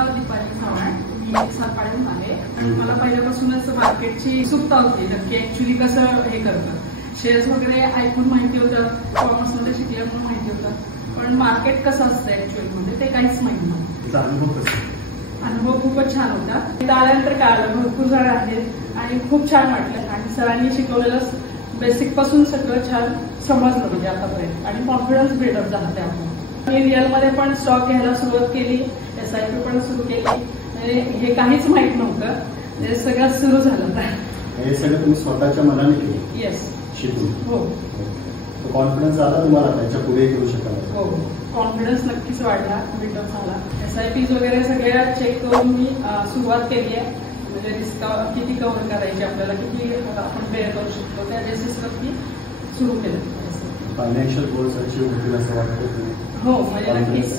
नाव दीपाली चव्हाण, मी सातपाड्याहून आहे. आणि मला पहिल्यापासूनच मार्केटची उत्सुकता होती, नक्की ऍक्च्युली कसं हे करतं. शेअर्स वगैरे ऐकून माहिती होतं, कॉमर्समध्ये शिकल्यामुळे माहिती होतं, पण मार्केट कसं असतं ऍक्च्युअली मध्ये ते काहीच माहिती नव्हतं. अनुभव खूपच छान होता. इथं आल्यानंतर कळालं भरपूर जण आहेत आणि खूप छान वाटलं. आणि सरांनी शिकवलेलं बेसिक पासून सगळं छान समजलं म्हणजे आतापर्यंत, आणि कॉन्फिडन्स बिल्डअप झाला त्यामुळे. मी रिअलमध्ये पण स्टॉक घ्यायला सुरुवात केली, SIP पण सुरू केली. हे काहीच माहित नव्हतं, हे सगळं सुरू झालं. हे सगळं तुम्ही स्वतःच्या मनाने केलं? येस, शिकून. हो. कॉन्फिडन्स आला तुम्हाला त्याच्या पुढे घेऊ शकाल? हो, कॉन्फिडन्स नक्कीच वाढला, बिल्डअप झाला. SIPs वगैरे सगळ्या चेक करून मी सुरुवात केली आहे. म्हणजे रिस्क किती कव्हर करायची, आपल्याला किती आपण बेअर करू शकतो त्या बेसिसवरती सुरू केलं. फायनान्शियल गोल्स अचीव्ह होतील असं वाटतं? हो, म्हणजे नक्कीच.